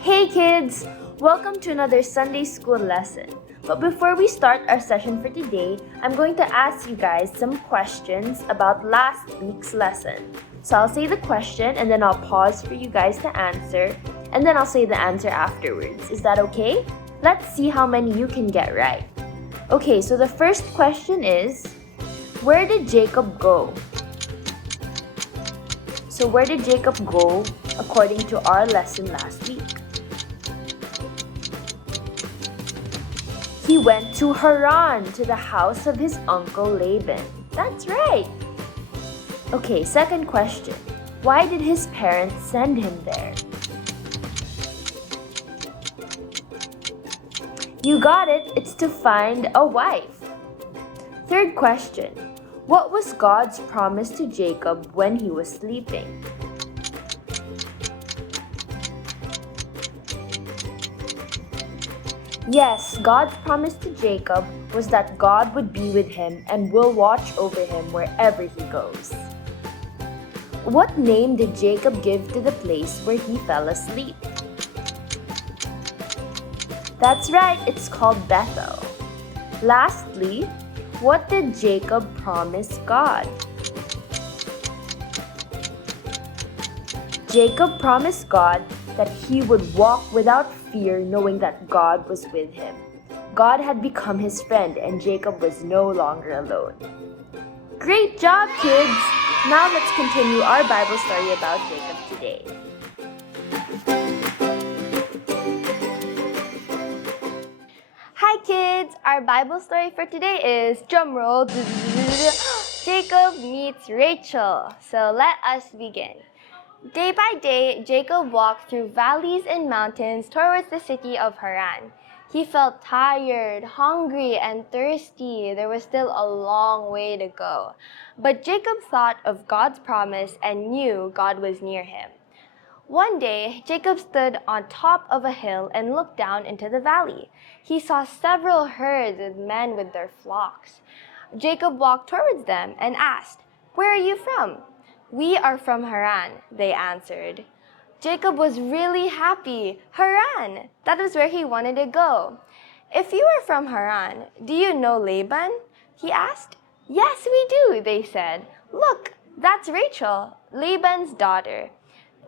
Hey kids! Welcome to another Sunday school lesson. But before we start our session for today, I'm going to ask you guys some questions about last week's lesson. So I'll say the question and then I'll pause for you guys to answer, and then I'll say the answer afterwards. Is that okay? Let's see how many you can get right. Okay, so the first question is, where did Jacob go? So where did Jacob go according to our lesson last week? He went to Haran, to the house of his uncle Laban. That's right. Okay, second question. Why did his parents send him there? You got it. It's to find a wife. Third question. What was God's promise to Jacob when he was sleeping? Yes, God's promise to Jacob was that God would be with him and will watch over him wherever he goes. What name did Jacob give to the place where he fell asleep? That's right, it's called Bethel. Lastly, what did Jacob promise God? Jacob promised God that he would walk without fear, knowing that God was with him. God had become his friend and Jacob was no longer alone. Great job, kids! Now let's continue our Bible story about Jacob today. Hi kids! Our Bible story for today is, drumroll, Jacob meets Rachel. So let us begin. Day by day, Jacob walked through valleys and mountains towards the city of Haran. He felt tired, hungry, and thirsty. There was still a long way to go. But Jacob thought of God's promise and knew God was near him. One day, Jacob stood on top of a hill and looked down into the valley. He saw several herds of men with their flocks. Jacob walked towards them and asked, "Where are you from?" "We are from Haran," they answered. Jacob was really happy. Haran! That was where he wanted to go. "If you are from Haran, do you know Laban?" he asked. "Yes, we do," they said. "Look, that's Rachel, Laban's daughter,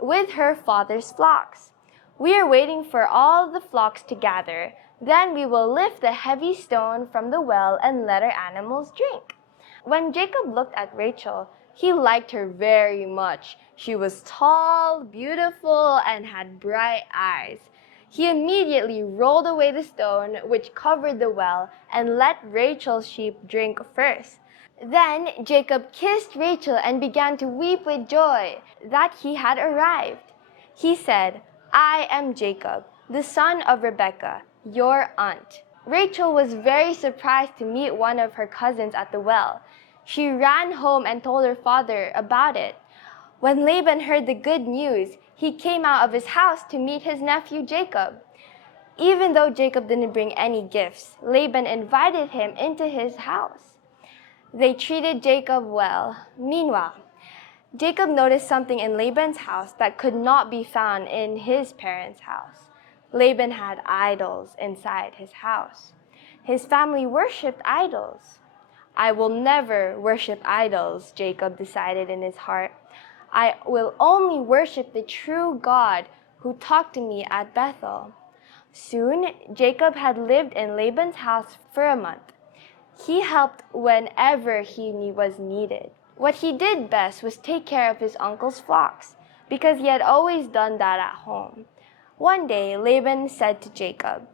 with her father's flocks. We are waiting for all the flocks to gather. Then we will lift the heavy stone from the well and let our animals drink." When Jacob looked at Rachel, he liked her very much. She was tall, beautiful, and had bright eyes. He immediately rolled away the stone which covered the well and let Rachel's sheep drink first. Then Jacob kissed Rachel and began to weep with joy that he had arrived. He said, "I am Jacob, the son of Rebekah, your aunt." Rachel was very surprised to meet one of her cousins at the well. She ran home and told her father about it. When Laban heard the good news, he came out of his house to meet his nephew Jacob. Even though Jacob didn't bring any gifts, Laban invited him into his house. They treated Jacob well. Meanwhile, Jacob noticed something in Laban's house that could not be found in his parents' house. Laban had idols inside his house. His family worshipped idols. "I will never worship idols," Jacob decided in his heart. "I will only worship the true God who talked to me at Bethel." Soon, Jacob had lived in Laban's house for a month. He helped whenever he was needed. What he did best was take care of his uncle's flocks, because he had always done that at home. One day, Laban said to Jacob,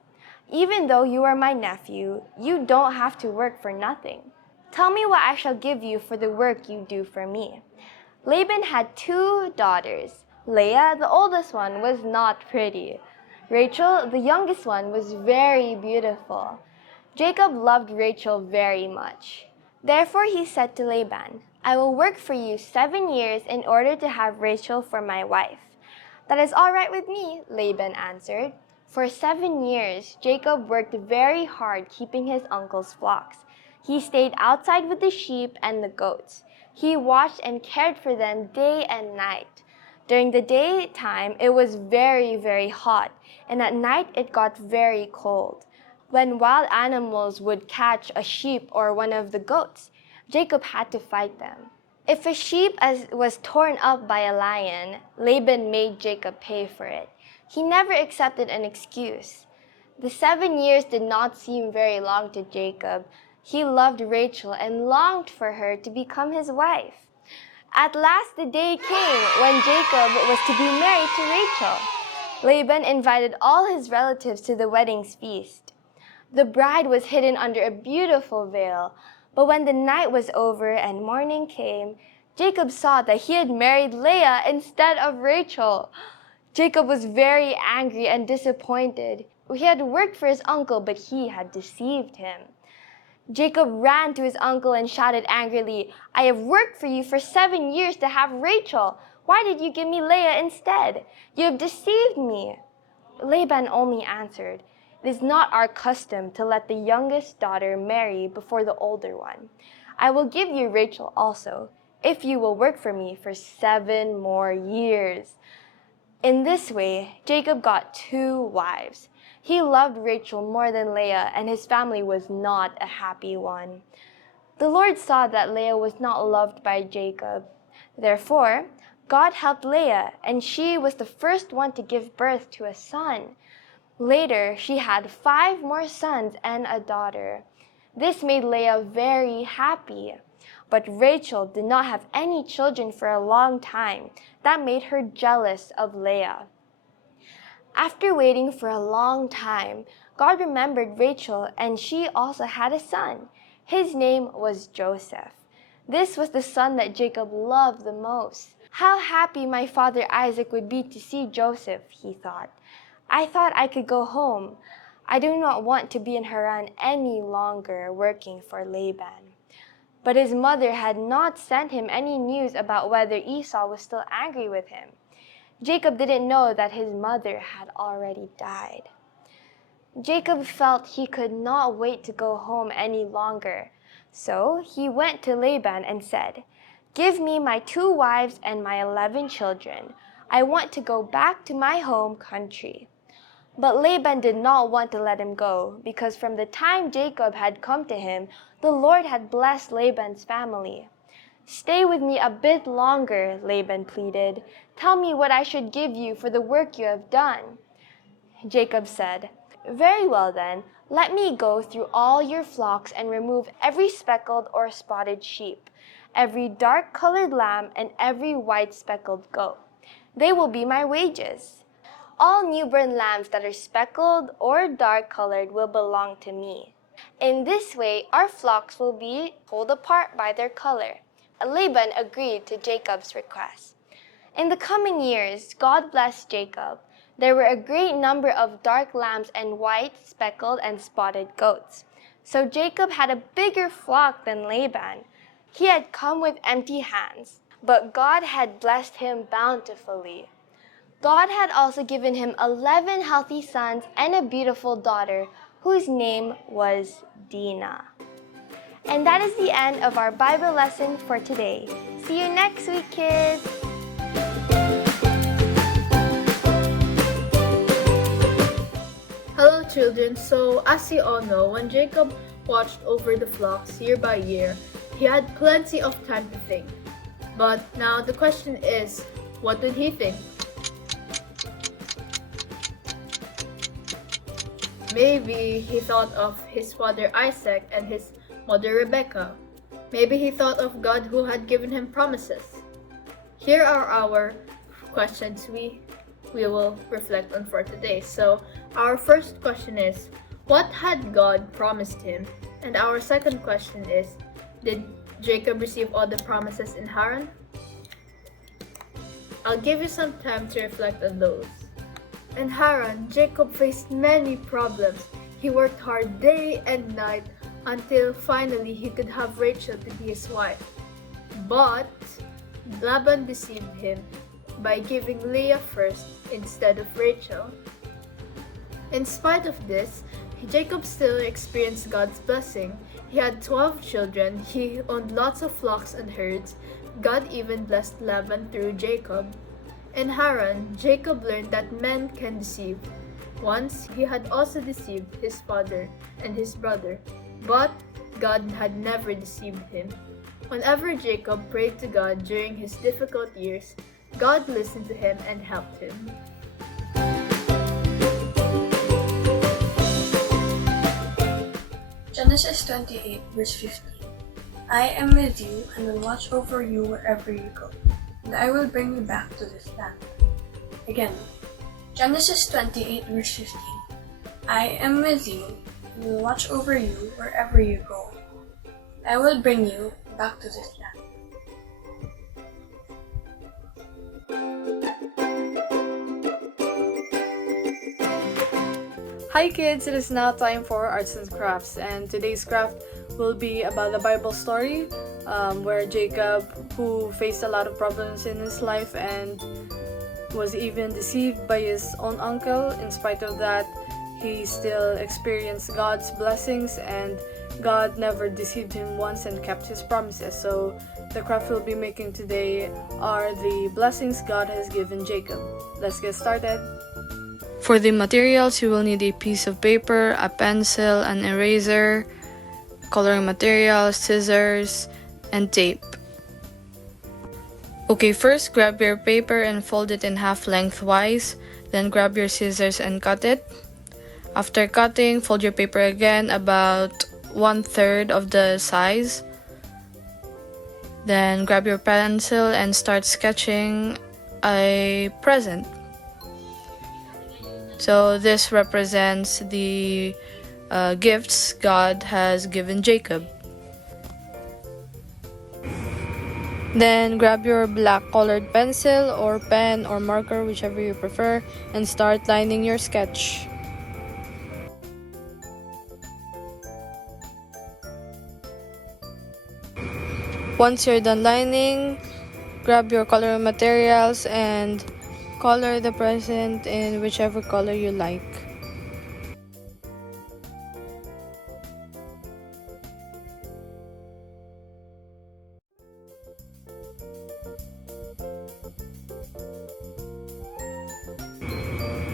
"Even though you are my nephew, you don't have to work for nothing. Tell me what I shall give you for the work you do for me." Laban had 2 daughters. Leah, the oldest one, was not pretty. Rachel, the youngest one, was very beautiful. Jacob loved Rachel very much. Therefore he said to Laban, "I will work for you 7 years in order to have Rachel for my wife." "That is all right with me," Laban answered. For 7 years, Jacob worked very hard keeping his uncle's flocks. He stayed outside with the sheep and the goats. He watched and cared for them day and night. During the daytime, it was very, very hot, and at night it got very cold. When wild animals would catch a sheep or one of the goats, Jacob had to fight them. If a sheep was torn up by a lion, Laban made Jacob pay for it. He never accepted an excuse. The 7 years did not seem very long to Jacob. He loved Rachel and longed for her to become his wife. At last the day came when Jacob was to be married to Rachel. Laban invited all his relatives to the wedding feast. The bride was hidden under a beautiful veil, but when the night was over and morning came, Jacob saw that he had married Leah instead of Rachel. Jacob was very angry and disappointed. He had worked for his uncle, but he had deceived him. Jacob ran to his uncle and shouted angrily, "I have worked for you for 7 years to have Rachel. Why did you give me Leah instead? You have deceived me." Laban only answered, "It is not our custom to let the youngest daughter marry before the older one. I will give you Rachel also, if you will work for me for 7 more years." In this way, Jacob got 2 wives. He loved Rachel more than Leah, and his family was not a happy one. The Lord saw that Leah was not loved by Jacob. Therefore, God helped Leah, and she was the first one to give birth to a son. Later, she had 5 more sons and a daughter. This made Leah very happy. But Rachel did not have any children for a long time. That made her jealous of Leah. After waiting for a long time, God remembered Rachel, and she also had a son. His name was Joseph. This was the son that Jacob loved the most. How happy my father Isaac would be to see Joseph, he thought. I thought I could go home. I do not want to be in Haran any longer working for Laban. But his mother had not sent him any news about whether Esau was still angry with him. Jacob didn't know that his mother had already died. Jacob felt he could not wait to go home any longer. So he went to Laban and said, "Give me my 2 wives and my 11 children. I want to go back to my home country." But Laban did not want to let him go, because from the time Jacob had come to him, the Lord had blessed Laban's family. "Stay with me a bit longer," Laban pleaded. "Tell me what I should give you for the work you have done." Jacob said, "Very well then, let me go through all your flocks and remove every speckled or spotted sheep, every dark-colored lamb, and every white-speckled goat. They will be my wages. All newborn lambs that are speckled or dark-colored will belong to me. In this way, our flocks will be pulled apart by their color." Laban agreed to Jacob's request. In the coming years, God blessed Jacob. There were a great number of dark lambs and white, speckled, and spotted goats. So Jacob had a bigger flock than Laban. He had come with empty hands, but God had blessed him bountifully. God had also given him 11 healthy sons and a beautiful daughter, whose name was Dinah. And that is the end of our Bible lesson for today. See you next week, kids! Hello children, so as you all know, when Jacob watched over the flocks year by year, he had plenty of time to think. But now the question is, what did he think? Maybe he thought of his father Isaac and his mother Rebecca. Maybe he thought of God who had given him promises. Here are our questions we will reflect on for today. So our first question is, what had God promised him? And our second question is, did Jacob receive all the promises in Haran? I'll give you some time to reflect on those. In Haran, Jacob faced many problems. He worked hard day and night until finally he could have Rachel to be his wife. But Laban deceived him by giving Leah first instead of Rachel. In spite of this, Jacob still experienced God's blessing. He had 12 children, he owned lots of flocks and herds. God even blessed Laban through Jacob. In Haran, Jacob learned that men can deceive. Once, he had also deceived his father and his brother, but God had never deceived him. Whenever Jacob prayed to God during his difficult years, God listened to him and helped him. Genesis 28, verse 15. I am with you and will watch over you wherever you go, and I will bring you back to this land. Again, Genesis 28, verse 15. I am with you and will watch over you wherever you go. I will bring you back to this land. Hi kids, it is now time for arts and crafts, and today's craft will be about the Bible story where Jacob, who faced a lot of problems in his life and was even deceived by his own uncle, in spite of that, he still experienced God's blessings, and God never deceived him once and kept his promises. So the craft we'll be making today are the blessings God has given Jacob. Let's get started. For the materials, you will need a piece of paper, a pencil, an eraser, coloring materials, scissors, and tape. Okay, first grab your paper and fold it in half lengthwise. Then grab your scissors and cut it. After cutting, fold your paper again about 1/3 of the size. Then grab your pencil and start sketching a present. So this represents the gifts God has given Jacob. Then grab your black colored pencil or pen or marker, whichever you prefer, and start lining your sketch. Once you're done lining, grab your coloring materials and color the present in whichever color you like.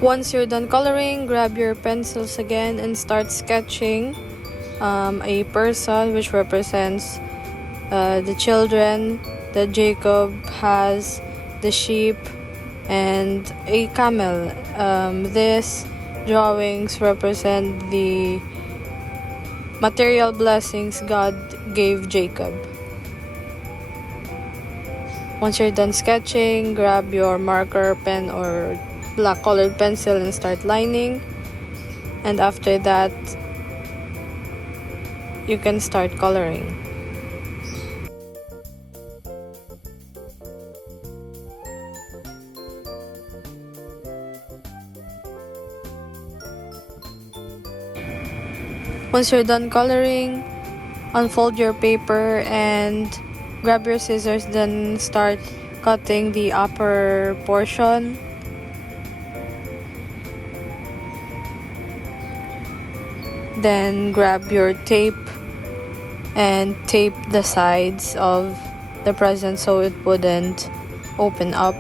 Once you're done coloring, grab your pencils again and start sketching a person, which represents the children that Jacob has, the sheep, and a camel. These drawings represent the material blessings God gave Jacob. Once you're done sketching, grab your marker, pen, or black colored pencil and start lining. And after that, you can start coloring. Once you're done coloring, unfold your paper and grab your scissors, then start cutting the upper portion. Then grab your tape and tape the sides of the present so it wouldn't open up.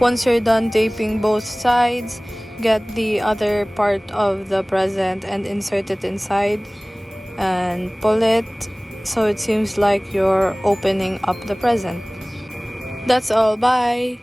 Once you're done taping both sides, get the other part of the present and insert it inside and pull it so it seems like you're opening up the present. That's all. Bye!